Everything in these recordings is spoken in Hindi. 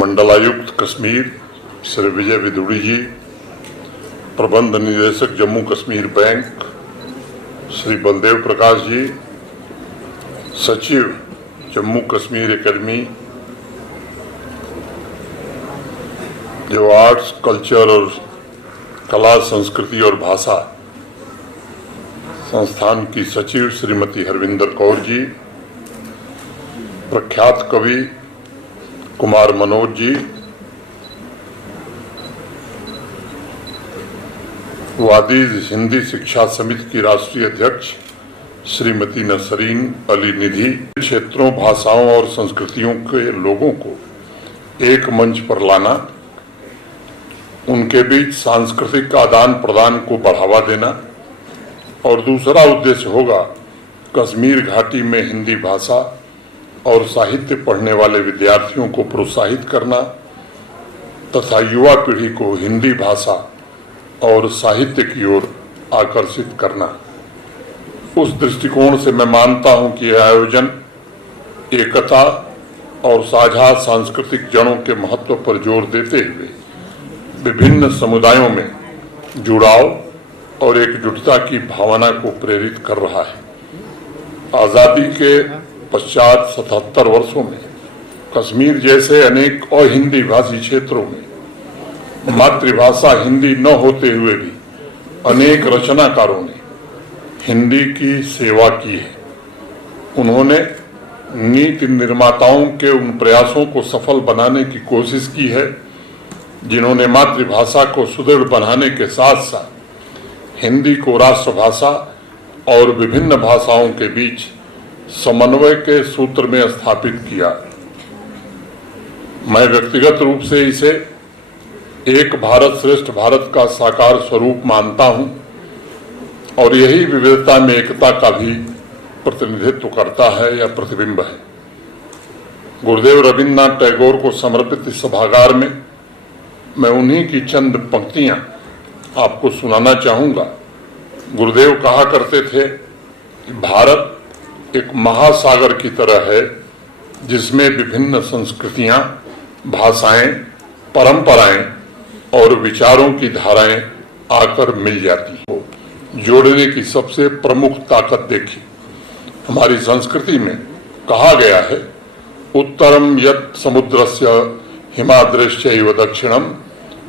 मंडलायुक्त कश्मीर श्री विजय विदुड़ी जी, प्रबंध निदेशक जम्मू कश्मीर बैंक श्री बलदेव प्रकाश जी, सचिव जम्मू कश्मीर एकेडमी जो आर्ट्स, कल्चर और कला, संस्कृति और भाषा संस्थान की सचिव श्रीमती हरविंदर कौर जी, प्रख्यात कवि कुमार मनोज जी, वादीज हिंदी शिक्षा समिति की राष्ट्रीय अध्यक्ष श्रीमती नसरीन अली निधि, क्षेत्रों, भाषाओं और संस्कृतियों के लोगों को एक मंच पर लाना, उनके बीच सांस्कृतिक आदान प्रदान को बढ़ावा देना और दूसरा उद्देश्य होगा कश्मीर घाटी में हिंदी भाषा और साहित्य पढ़ने वाले विद्यार्थियों को प्रोत्साहित करना तथा युवा पीढ़ी को हिंदी भाषा और साहित्य की ओर आकर्षित करना। उस दृष्टिकोण से मैं मानता हूं कि यह आयोजन एकता और साझा सांस्कृतिक जड़ों के महत्व पर जोर देते हुए विभिन्न समुदायों में जुड़ाव और एकजुटता की भावना को प्रेरित कर रहा है। आजादी के पश्चात 77 वर्षों में कश्मीर जैसे अनेक अहिंदी भाषी क्षेत्रों में मातृभाषा हिंदी न होते हुए भी अनेक रचनाकारों ने हिंदी की सेवा की है। उन्होंने नीति निर्माताओं के उन प्रयासों को सफल बनाने की कोशिश की है जिन्होंने मातृभाषा को सुदृढ़ बनाने के साथ साथ हिंदी को राष्ट्रभाषा और विभिन्न भाषाओं के बीच समन्वय के सूत्र में स्थापित किया। मैं व्यक्तिगत रूप से इसे एक भारत श्रेष्ठ भारत का साकार स्वरूप मानता हूं और यही विविधता में एकता का भी प्रतिनिधित्व करता है या प्रतिबिंब है। गुरुदेव रविन्द्रनाथ टैगोर को समर्पित इस सभागार में मैं उन्हीं की चंद पंक्तियां आपको सुनाना चाहूंगा। गुरुदेव कहा करते थे कि भारत एक महासागर की तरह है जिसमें विभिन्न संस्कृतियां, भाषाएं, परंपराएं और विचारों की धाराएं आकर मिल जाती हो। जोड़ने की सबसे प्रमुख ताकत देखी। हमारी संस्कृति में कहा गया है, उत्तरम यत् समुद्रस्य हिमाद्रश्चैव दक्षिणम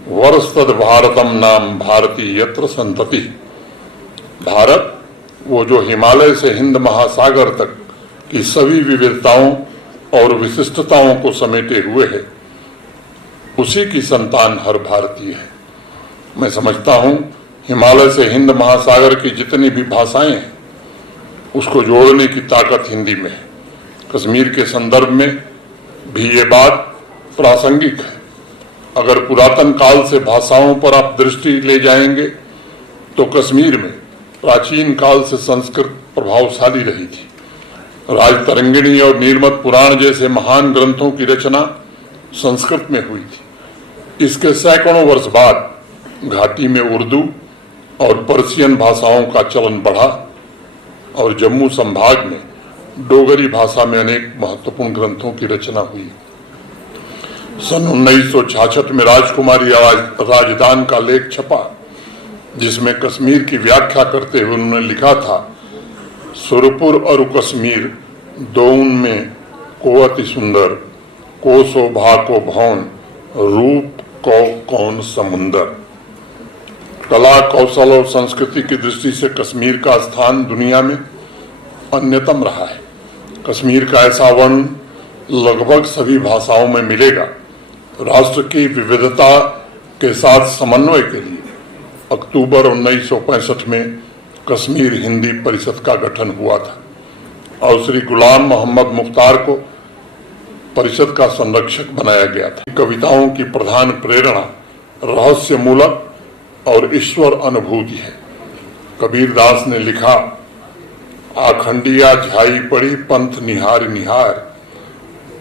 वर्षतद भारतम नाम भारती यत्र संतति। भारत वो जो हिमालय से हिंद महासागर तक की सभी विविधताओं और विशिष्टताओं को समेटे हुए है, उसी की संतान हर भारतीय है। मैं समझता हूं हिमालय से हिंद महासागर की जितनी भी भाषाएं हैं उसको जोड़ने की ताकत हिंदी में है। कश्मीर के संदर्भ में भी ये बात प्रासंगिक है। अगर पुरातन काल से भाषाओं पर आप दृष्टि ले जाएंगे तो कश्मीर में प्राचीन काल से संस्कृत प्रभावशाली रही थी। राजतरंगिणी और नीलमत पुराण जैसे महान ग्रंथों की रचना संस्कृत में हुई थी। इसके सैकड़ों वर्ष बाद घाटी में उर्दू और पर्शियन भाषाओं का चलन बढ़ा और जम्मू संभाग में डोगरी भाषा में अनेक महत्वपूर्ण ग्रंथों की रचना हुई। सन 1966 में राजकुमारी राजदान का लेख छपा जिसमें कश्मीर की व्याख्या करते हुए उन्होंने लिखा था, सुरपुर और कश्मीर दोउन में को अति सुंदर, को शोभा को भौन, रूप को कौन समुंदर। कला, कौशल और संस्कृति की दृष्टि से कश्मीर का स्थान दुनिया में अन्यतम रहा है। कश्मीर का ऐसा वर्ण लगभग सभी भाषाओं में मिलेगा। राष्ट्र की विविधता के साथ समन्वय के लिए अक्टूबर 1965 में कश्मीर हिंदी परिषद का गठन हुआ था और श्री गुलाम मोहम्मद मुख्तार को परिषद का संरक्षक बनाया गया था। कविताओं की प्रधान प्रेरणा रहस्य मूलक और ईश्वर अनुभूति है। कबीर दास ने लिखा, आखंडिया झाई पड़ी पंथ निहार निहार,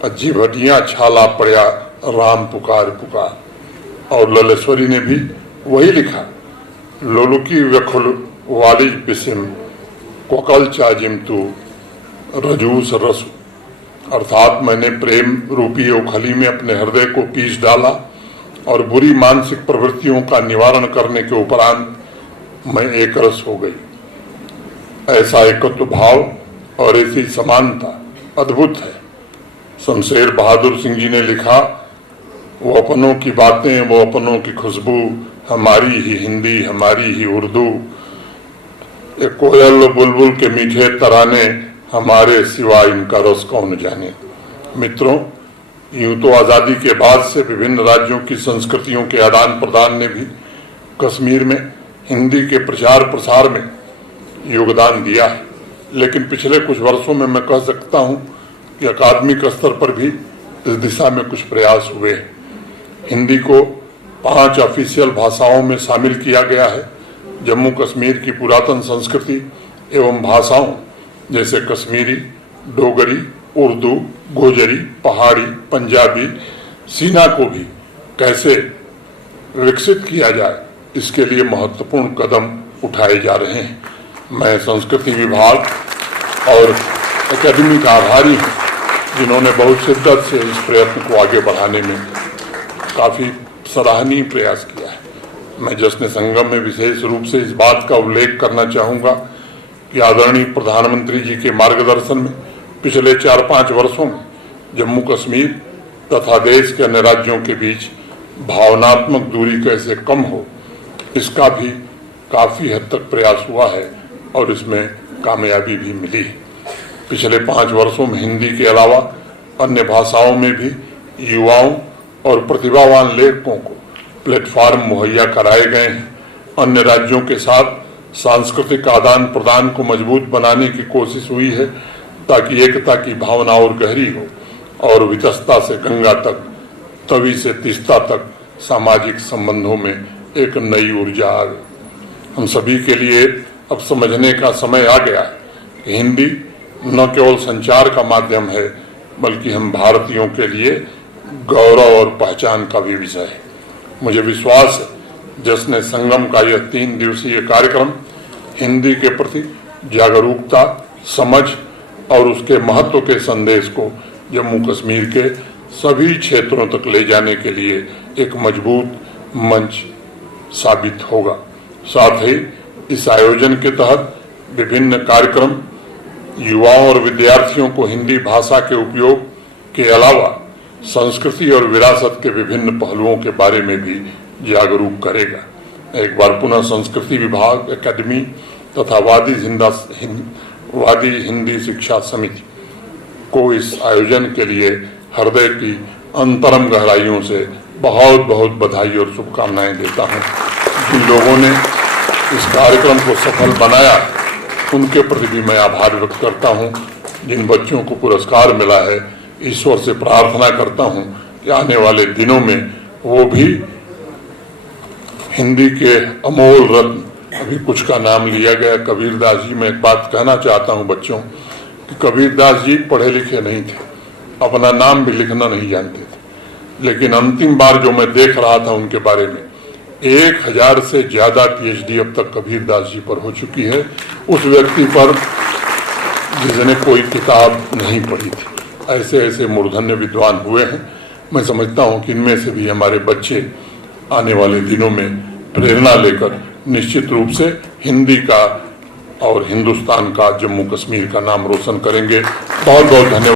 अज्जी भटिया छाला पड़या राम पुकार पुकार। और ललेश्वरी ने भी वही लिखा, लोलुकी व्यखुल वालिज बिसिम कोकल चाजिम तू रजूस रसु। अर्थात मैंने प्रेम रूपी ओखली में अपने हृदय को पीस डाला और बुरी मानसिक प्रवृत्तियों का निवारण करने के उपरांत मैं एक रस हो गई। ऐसा एकत्व भाव और ऐसी समानता अद्भुत है। शमशेर बहादुर सिंह जी ने लिखा, वो अपनों की बातें, वो अपनों की खुशबू, हमारी ही हिंदी, हमारी ही उर्दू, एक कोयल बुलबुल के मीठे तराने, हमारे सिवा इनका रस कौन जाने। मित्रों, यूं तो आजादी के बाद से विभिन्न राज्यों की संस्कृतियों के आदान प्रदान ने भी कश्मीर में हिंदी के प्रचार प्रसार में योगदान दिया है, लेकिन पिछले कुछ वर्षों में मैं कह सकता हूं कि अकादमिक स्तर पर भी इस दिशा में कुछ प्रयास हुए हैं। हिंदी को 5 ऑफिशियल भाषाओं में शामिल किया गया है। जम्मू कश्मीर की पुरातन संस्कृति एवं भाषाओं जैसे कश्मीरी, डोगरी, उर्दू, गोजरी, पहाड़ी, पंजाबी, सीना को भी कैसे विकसित किया जाए, इसके लिए महत्वपूर्ण कदम उठाए जा रहे हैं। मैं संस्कृति विभाग और एकेडमी का आभारी हूँ, जिन्होंने बहुत शिद्दत से इस प्रयत्न को आगे बढ़ाने में काफी सराहनीय प्रयास किया है। मैं जश्न संगम में विशेष रूप से इस बात का उल्लेख करना चाहूंगा कि आदरणीय प्रधानमंत्री जी के मार्गदर्शन में पिछले 4-5 वर्षों में जम्मू कश्मीर तथा देश के अन्य राज्यों के बीच भावनात्मक दूरी कैसे कम हो, इसका भी काफी हद तक प्रयास हुआ है और इसमें कामयाबी भी मिली है। पिछले 5 वर्षों में हिंदी के अलावा अन्य भाषाओं में भी युवाओं और प्रतिभावान लेखकों को प्लेटफॉर्म मुहैया कराए गए हैं। अन्य राज्यों के साथ सांस्कृतिक आदान प्रदान को मजबूत बनाने की कोशिश हुई है, ताकि एकता की भावना और गहरी हो और वितस्ता से गंगा तक, तवी से तीस्ता तक सामाजिक संबंधों में एक नई ऊर्जा आवे। हम सभी के लिए अब समझने का समय आ गया है कि हिंदी न केवल संचार का माध्यम है, बल्कि हम भारतीयों के लिए गौरव और पहचान का भी विषय है। मुझे विश्वास है जश्न संगम का यह 3 दिवसीय कार्यक्रम हिंदी के प्रति जागरूकता, समझ और उसके महत्व के संदेश को जम्मू कश्मीर के सभी क्षेत्रों तक ले जाने के लिए एक मजबूत मंच साबित होगा। साथ ही इस आयोजन के तहत विभिन्न कार्यक्रम युवाओं और विद्यार्थियों को हिंदी भाषा के उपयोग के अलावा संस्कृति और विरासत के विभिन्न पहलुओं के बारे में भी जागरूक करेगा। एक बार पुनः संस्कृति विभाग, एकेडमी तथा वादी हिंदी शिक्षा समिति को इस आयोजन के लिए हृदय की अंतरम गहराइयों से बहुत बहुत बधाई और शुभकामनाएं देता हूं। जिन लोगों ने इस कार्यक्रम को सफल बनाया, उनके प्रति भी मैं आभार व्यक्त करता हूं। जिन बच्चों को पुरस्कार मिला है, ईश्वर से प्रार्थना करता हूं कि आने वाले दिनों में वो भी हिंदी के अमोल रत्न, अभी कुछ का नाम लिया गया, कबीरदास जी। मैं एक बात कहना चाहता हूं बच्चों कि कबीरदास जी पढ़े लिखे नहीं थे, अपना नाम भी लिखना नहीं जानते थे, लेकिन अंतिम बार जो मैं देख रहा था उनके बारे में 1000 से ज्यादा PhD अब तक कबीरदास जी पर हो चुकी है, उस व्यक्ति पर जिसने कोई किताब नहीं पढ़ी थी। ऐसे ऐसे मूर्धन्य विद्वान हुए हैं। मैं समझता हूं कि इनमें से भी हमारे बच्चे आने वाले दिनों में प्रेरणा लेकर निश्चित रूप से हिंदी का और हिंदुस्तान का, जम्मू कश्मीर का नाम रोशन करेंगे। बहुत बहुत धन्यवाद।